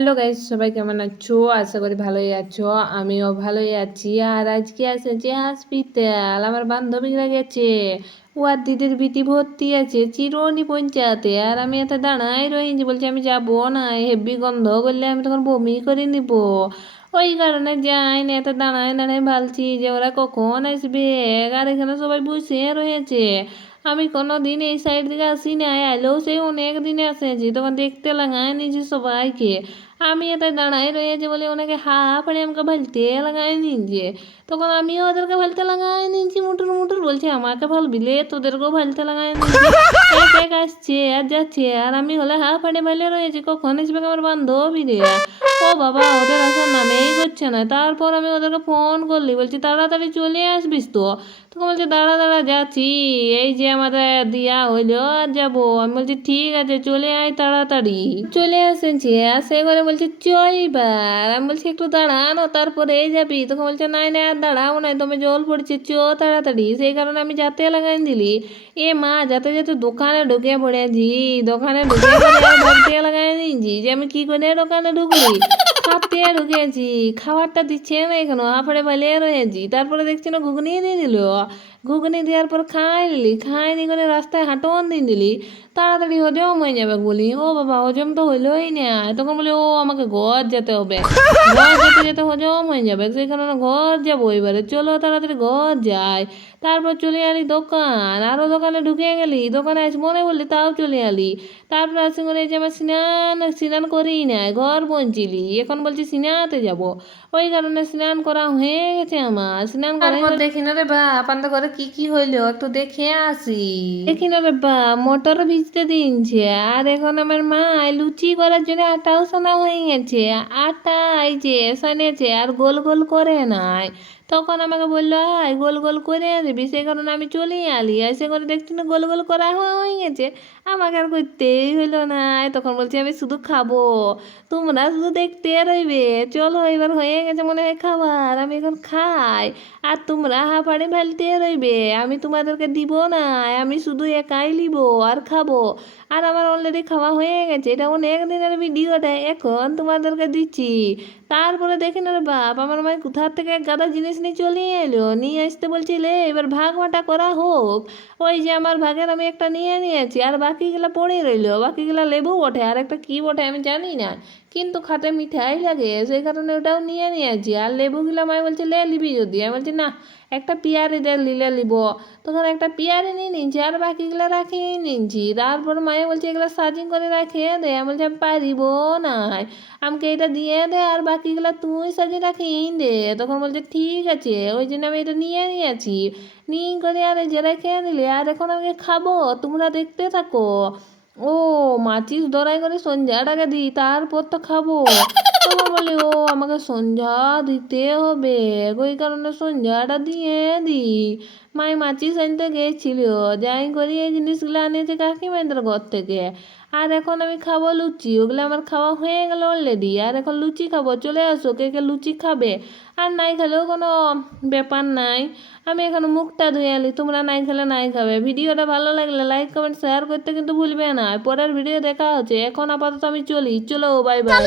Hello guys, সবাই কেমন আছো? আশা করি ভালোই আছো। আমিও ভালোই আছি। আর আজকে এসেছে হসপিটাল, আমার বান্ধবীরা গেছে। ও আর দিদির বিটি ভর্তি আছে চিরুনি পঞ্চায়েতে। আর আমি এত দাঁড়াই রয়েছি, বলছি আমি যাবো না, হেভি গন্ধ করলে আমি তখন বমি করে নিব। ওই কারণে যাই না, এত দাঁড়ায় দাঁড়ায় ভাবছি যে ওরা কখন আসবে। আর এখানে সবাই বসে রয়েছে। আমি কোনো দিন এই সাইড থেকে আসি না, এলেও সেই অনেক দিনে আসেছি, তখন দেখতে লাগাই নিজে সবাইকে। আমি এটা দাঁড়াই রয়েছে বলে ওনাকে হা পড়ে আমাকে ভালতে লাগাই নিয়েছে। তখন আমিও ওদেরকে ভালতে লাগাই নিয়েছি, মুটুর মুটুর বলছি আমাকে ভালবিলে তোদেরকেও ভালতে লাগাই নিয়েছি। এক এক আসছে আর যাচ্ছে, আর আমি হলে হা ফাড়ে ভালে রয়েছে কখন আসবে আমার বান্ধবী রে। ও বাবা, ওদের আসার নামেই করছে না। তারপর আমি ওদেরকে ফোন করলি, বলছি তাড়াতাড়ি চলে আসবিস তো। তখন বলছে দাঁড়া দাঁড়া যাচ্ছি, এই যে আমাদের দিয়া হইলো আর যাবো। আমি বলছি ঠিক আছে চলে আয় তাড়াতাড়ি। চলে এসেছি, আর সে করে বলছে চ এইবার। আমি বলছি একটু দাঁড়ানো তারপরে যাবি। তখন বলছে নাই না আর দাঁড়াও নাই, তুমি জল পড়ছে চ তাড়াতাড়ি। সেই কারণে আমি যাতে লাগাই দিলি। এ মা, যাতে যাতে দোকানে ঢুকে পড়েছি। দোকানে ঢুকে পড়ে আর ভাবতে লাগাই নিয়েছি যে আমি কি করে দোকানে ঢুকলি। খাতে ঢুকেছি, খাবারটা দিচ্ছে না এখানে হাফড়ে পালিয়ে রয়েছি। তারপরে দেখছি না ঘুগনি দিয়ে দিল। ঘুগনি দেওয়ার পর খাইনি করে রাস্তায় হাঁটন দিয়ে দিলি। তাড়াতাড়ি হজম হয়ে যাবে বলি। ও বাবা, হজম তো হইলোই না। তখন বলি ও আমাকে ঘর যেতে হবে, ঘর যেতে যেতে হজম হয়ে যাবে, সেই কারণে ঘর যাবো এবারে। চলো তাড়াতাড়ি ঘর যাই। তারপর চলে আলি দোকান, আরও দোকানে ঢুকে গেলি, দোকানে আস মনে বললি তাও চলে আলি। তারপর আসি করে এই যে আমার স্নান স্নান করেই না, ঘর পৌঁছিলি, এখন বলছি স্নাতে যাব। ওই কারণে স্নান করা হয়ে গেছে আমার। স্নান করাই দেখি না রে বা পান্তা করে কি কি হইলো একটু দেখে আসি। দেখি না রে বা মোটর ভিজতে দিনছে। আর এখন আমার মা লুচি করার জন্য আটাও সানা হয়ে গেছে। আটা এই যে সানেছে আর গোল গোল করে নাই। তখন আমাকে বললো আয় গোল গোল করে দিবি, সেই কারণে আমি চলে আলি। আর সে করে দেখছি না গোল গোল করা হয়ে গেছে। আমাকে আর করতেই হইলো না। তখন বলছি আমি শুধু খাবো, তোমরা শুধু দেখতে রইবে। চলো এবার হয়ে গেছে মনে হয় খাবার, আমি এখন খাই। আর তোমরা হাঁপাড়ে ফেলতে রইবে, আমি তোমাদেরকে দিব না। আমি শুধু একাই লিব আর খাবো। আর আমার অলরেডি খাওয়া হয়ে গেছে, এটা অনেক দিনের ভিডিওটা, এখন তোমাদেরকে দিচ্ছি। তারপরে দেখি না রে বাপ, আমার মায়ের কোথার থেকে এক গাদা জিনিস নিয়ে চলে এলো। নিয়ে আসতে বলছিলে এবার ভাগ বাটা করা হোক। ওই যে আমার ভাগের আমি একটা নিয়ে নিয়েছি, আর বাকিগুলা পড়ে রইলো। বাকিগুলা লেবু বটে, আর একটা কি বটে আমি জানি না, কিন্তু খাটে মিঠাই লাগে, সেই কারণে ওটাও নিয়ে নিয়েছি। আর লেবুগুলা মায় বলছে লে লিবি যদি, আমি বলছি না একটা পিয়ারি দে লিলে লিব। তখন একটা পিয়ারি নিয়ে নিয়েছি, আর বাকিগুলো রাখিয়ে নিয়েছি। তারপর মায়ে বলছে এগুলো সাজিং করে রাখিয়ে দে। আমি বলছি আমি পারিব না, আমাকে এটা দিয়ে দে, আর বাকিগুলো তুই সাজিয়ে রাখিয়ে দে। তখন বলছে ঠিক আছে, ওই জন্য আমি এটা নিয়ে নিয়েছি। নিয়ে করে আর এই যে রেখে দিলে, আর এখন আমি খাবো, তোমরা দেখতে থাকো। ও মাচিস ধরাই করে সন্ধ্যাটাকে দিই, তারপর তো খাবো। তখন বলি ও আমাকে সন্ধ্যা দিতে হবে, ওই কারণে সন্ধ্যাটা দিয়ে দিই। মাই মাচিস আনতে গেছিল, যাই করি এই জিনিসগুলো আনিয়েছে কাকিমাদের ঘর থেকে। আর এখন আমি খাবো লুচি, ওগুলো আমার খাওয়া হয়ে গেল অলরেডি। আর এখন লুচি খাবো, চলে আসো কে কে লুচি খাবে। আর নাই খেলেও কোনো ব্যাপার নাই, আমি এখন মুখটা ধুয়ে আলি, তোমরা নাই খেলে নাই খাবে। ভিডিওটা ভালো লাগলে লাইক কমেন্ট শেয়ার করতে কিন্তু ভুলবে না। পরের ভিডিও দেখা হচ্ছে, এখন আপাতত আমি চলি, চলো বাই বাই।